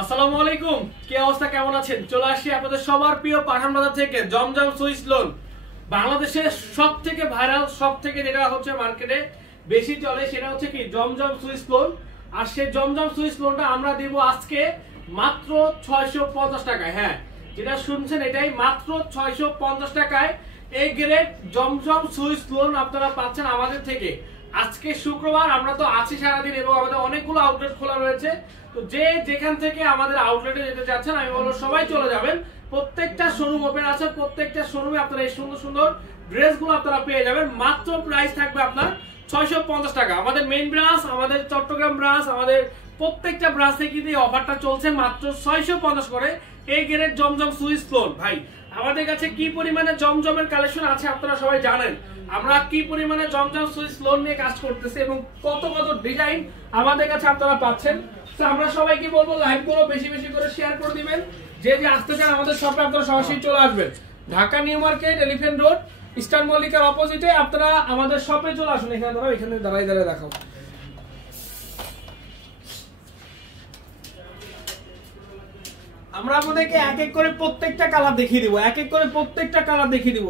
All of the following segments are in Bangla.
আসসালামু আলাইকুম, কি অবস্থা, কেমন আছেন? চলে আসি আপনাদের সবার প্রিয় পাঠান বাজার থেকে জমজম সুইস লোন। বাংলাদেশের সব থেকে ভাইরাল, সব থেকে যেটা হচ্ছে মার্কেটে বেশি চলে সেটা হচ্ছে কি জমজম সুইস লোন। আর সেই জমজম সুইস লোনটা আমরা দিব আজকে মাত্র 650 টাকায়। হ্যাঁ, যেটা শুনছেন এটাই, মাত্র 650 টাকায় এই গ্রেড জমজম সুইস লোন আপনারা পাচ্ছেন আমাদের থেকে। আজকে শুক্রবার, আমরা তো আছি সারাদিন এবং আমাদের অনেকগুলো আউটলেট খোলা রয়েছে। তো যে যেখান থেকে আমাদের আউটলেটে যেতে চাচ্ছেন আমি বলবো সবাই চলে যাবেন। প্রত্যেকটা শোরুম ওপেন আছে, প্রত্যেকটা শোরুমে আপনারা এই সুন্দর সুন্দর ড্রেসগুলো আপনারা পেয়ে যাবেন। মাত্র প্রাইস থাকবে আপনার 650 টাকা। আমাদের মেইন ব্রাঞ্চ, আমাদের চট্টগ্রাম ব্রাঞ্চ, আমাদের প্রত্যেকটা ব্রাঞ্চে কিন্তু এই অফারটা চলছে মাত্র 650 করে এই গ্রেড জমজম সুইস লোন। ভাই, আমাদের কাছে কি পরিমাণে জমজমের কালেকশন আছে আপনারা সবাই জানেন। আমরা কি পরিমাণে জমজম সুইস লোন নিয়ে কাজ করতেছি এবং কত কত ডিজাইন আমাদের কাছে আপনারা পাচ্ছেন। তো আমরা সবাই কি বলবো, লাইভ গুলো বেশি বেশি করে শেয়ার করে দিবেন। যে যে আসতে চান আমাদের শপে আপনারা সরাসরি চলে আসবেন। Dhaka new market, elephant road, eastern মল্লিকার অপোজিটে আপনারা আমাদের শপে চলে আসুন। এখানে দাঁড়াও, এখানে দাঁড়াই দাঁড়াই দেখাও। আমরা আপনাদেরকে এক এক করে প্রত্যেকটা কালার দেখিয়ে দিব, এক এক করে প্রত্যেকটা কালার দেখিয়ে দিব।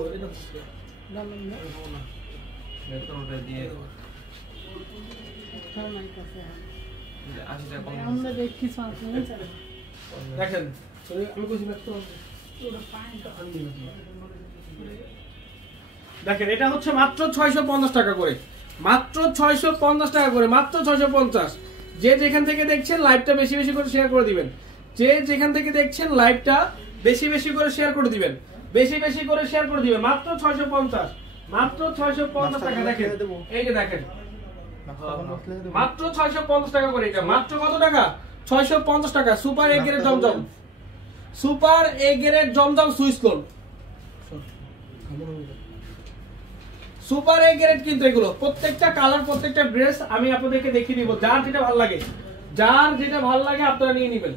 দেখেন, দেখেন এটা হচ্ছে মাত্র 650 টাকা করে, মাত্র 650 টাকা করে, মাত্র 650। যে যেখান থেকে দেখছেন লাইভটা বেশি বেশি করে শেয়ার করে দিবেন। যে যেখান থেকে দেখছেন লাইভটা বেশি বেশি করে শেয়ার করে দিবেন, বেশি বেশি করে শেয়ার করে দিবেন। মাত্র 650, মাত্র 650 টাকা। দেখেন এই যে দেখেন, মাত্র 650 টাকা করে। এটা মাত্র কত টাকা? 650 টাকা। Super A grade Zamzam, super A grade Zamzam Swiss loan, super A grade. কিন্তু এগুলো প্রত্যেকটা কালার, প্রত্যেকটা ড্রেস আমি আপনাদেরকে দেখিয়ে দিব। যার যেটা ভালো লাগে, যার যেটা ভালো লাগে আপনারা নিয়ে নেবেন,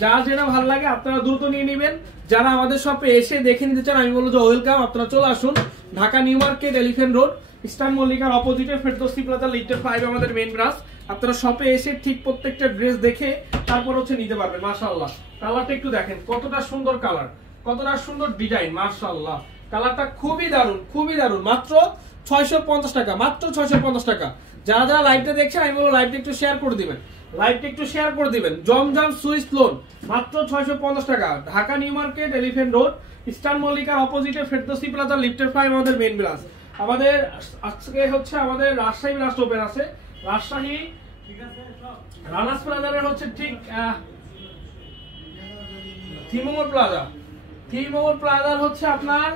যার যেটা ভালো লাগে আপনারা দ্রুত নিয়ে নেবেন। যারা আমাদের শপে এসে দেখে নিতে চান আমি বলবো যে ওয়েলকাম, আপনারা চলে আসুন। Dhaka new market, elephant road, eastern মল্লিকার অপোজিটে ফেরদৌসি প্লাজা, লিফটের 5 আমাদের মেইন ব্রাঞ্চ। আপনারা শপে এসে ঠিক প্রত্যেকটা ড্রেস দেখে তারপর হচ্ছে নিতে পারবেন। মাশাআল্লাহ, কালারটা একটু দেখেন, কতটা সুন্দর কালার, কতটা সুন্দর ডিজাইন। মাশাআল্লাহ, কালারটা খুবই দারুণ, খুবই দারুণ। মাত্র 650 টাকা, মাত্র 650 টাকা। যারা যারা লাইভটা দেখছেন আমি বলবো লাইভটা একটু শেয়ার করে দিবেন, লাইভটা একটু শেয়ার করে দিবেন। জমজম সুইস লোন মাত্র 650 টাকা। Dhaka new market, elephant road, eastern মল্লিকার অপোজিটে ফেরদৌসি প্লাজা, লিফটের 5 আমাদের মেইন ব্রাঞ্চ। আমাদের আজকে হচ্ছে আমাদের রাজশাহী ব্রাঞ্চ ওপেন আছে। রাজশাহী রানাস প্লাজারের হচ্ছে ঠিক থিমোমোর প্লাজা, থিমোমোর প্লাজার হচ্ছে আপনার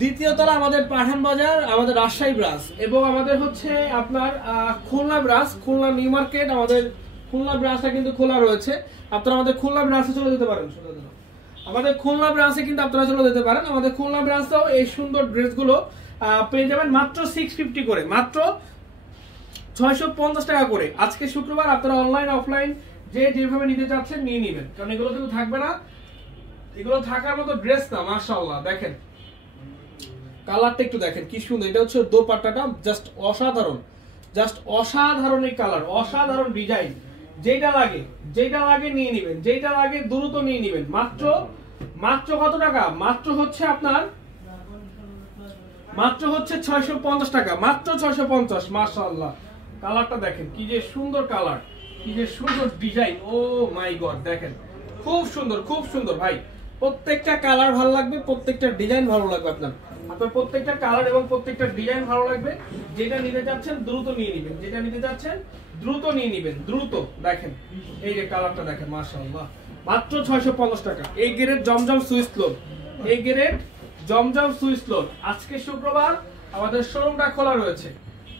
দ্বিতীয় তলা আমাদের পাঠান বাজার, আমাদের রাজশাহী ব্রাঞ্চ। এবং আমাদের হচ্ছে আপনার Khulna branch, Khulna new market, আমাদের খুলনা ব্রাঞ্চটা কিন্তু খোলা রয়েছে। আপনারা আমাদের খুলনা ব্রাঞ্চে চলে যেতে পারেন, আমাদের খুলনা ব্রাঞ্চে কিন্তু আপনারা চলে যেতে পারেন। আমাদের খুলনা ব্রাঞ্চেও এই সুন্দর ড্রেসগুলো পেয়ে যাবেন মাত্র 650 করে, মাত্র 650 টাকা করে। আজকে শুক্রবার, আপনারা অনলাইন অফলাইন যে যেভাবে নিতে চাচ্ছেন নিয়ে নেবেন, কারণ এগুলো কিন্তু থাকবে না, এগুলো থাকার মতো ড্রেস না। মাশাআল্লাহ, দেখেন কালারটা একটু দেখেন কি সুন্দর। এটা হচ্ছে দোপাট্টাটা জাস্ট অসাধারণ, জাস্ট অসাধারণ এই কালার, অসাধারণ ডিজাইন। যেটা লাগে, যেটা লাগে নিয়ে নেবেন, যেটা লাগে দ্রুত নিয়ে নেবেন। মাত্র মাত্র কত টাকা? মাত্র হচ্ছে আপনার, মাত্র হচ্ছে 650 টাকা, মাত্র 650। মাশাআল্লাহ, কালারটা দেখেন কি যে সুন্দর কালার, কি যে সুন্দর ডিজাইন। ও মাই গড, দেখেন খুব সুন্দর, খুব সুন্দর। ভাই, প্রত্যেকটা কালার ভালো লাগবে, প্রত্যেকটা ডিজাইন ভালো লাগবে। আপনার প্রত্যেকটা কালার এবং প্রত্যেকটা ডিজাইন ভালো লাগবে। যেটা নিতে চাচ্ছেন দ্রুত নিয়ে নেবেন, যেটা নিতে চাচ্ছেন দ্রুত নিয়ে নেবেন, দ্রুত। দেখেন এই যে কালারটা দেখেন, মাশাআল্লাহ, মাত্র 650 টাকা। এই গ্রেড জমজম সুইস লোন, এই গ্রেড জমজম সুইস লোন। আজকে শুক্রবার আমাদের শোরুমটা খোলা রয়েছে,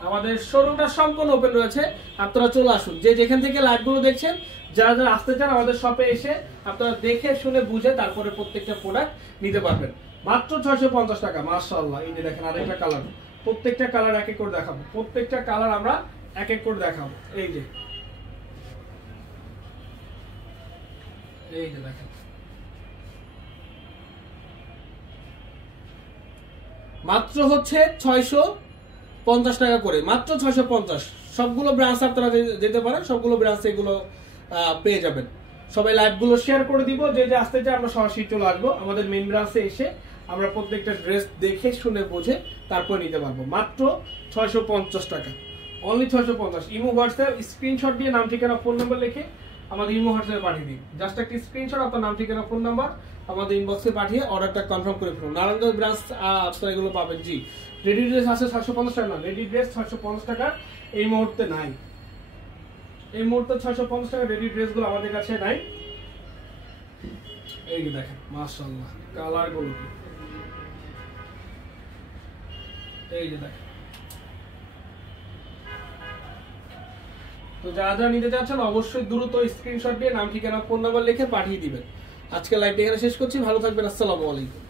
আমাদের শোরুমটা সম্পূর্ণ ওপেন রয়েছে। আপনারা চলে আসুন। যে যেখান থেকে লাইভগুলো দেখছেন, যারা যারা আসতে চান আমাদের শপে এসে আপনারা দেখে শুনে বুঝে তারপরে প্রত্যেকটা প্রোডাক্ট নিতে পারবেন। মাত্র 650 টাকা। মাশাআল্লাহ, এই যে দেখেন আরেকটা কালার। প্রত্যেকটা কালার এক এক করে দেখাবো, প্রত্যেকটা কালার আমরা এক এক করে দেখাবো। এই যে, এই যে দেখেন, মাত্র হচ্ছে 650 টাকা করে, মাত্র 650। সবগুলো ব্রাঞ্চ আপনারা যেতে পারেন, সবগুলো ব্রাঞ্চে এগুলো পেয়ে যাবেন। সবাই লাইভগুলো শেয়ার করে দিব, যে যে আসতে চাই আমরা সরাসরি চলে আসবো আমাদের মেইন ব্রাঞ্চে এসে আমরা প্রত্যেকটা ড্রেস দেখে শুনে বুঝে তারপর নিতে পারবো। মাত্র 650 টাকা, অনলি 650। ইমো হোয়াটসঅ্যাপ স্ক্রিনশট দিয়ে নাম ঠিকানা ফোন নাম্বার লিখে আমাদের ইমো হোয়াটসঅ্যাপে পাঠিয়ে দিন। জাস্ট একটা স্ক্রিনশট আপনার নাম ঠিকানা ফোন নাম্বার আমাদের ইনবক্সে পাঠিয়ে অর্ডারটা কনফার্ম করে ফেলুন। নারায়ণগঞ্জ ব্রাঞ্চ আপনারা এগুলো পাবেন। জি, রেডি ড্রেস আছে 650 টাকা না, রেডি ড্রেস 650 টাকা এই মুহূর্তে নাই। এই মুহূর্তে 650 টাকা রেডি ড্রেসগুলো আমাদের কাছে নাই। এই যে দেখেন মাশাআল্লাহ কালার গুলো, এই যে দেখেন। তো যারা যারা নিতে চাচ্ছেন অবশ্যই দ্রুত স্ক্রিনশট দিয়ে নাম ঠিকানা ফোন নাম্বার লিখে পাঠিয়ে দিবেন। আজকে লাইভটা এখানে শেষ করছি, ভালো থাকবেন, আসসালামু আলাইকুম।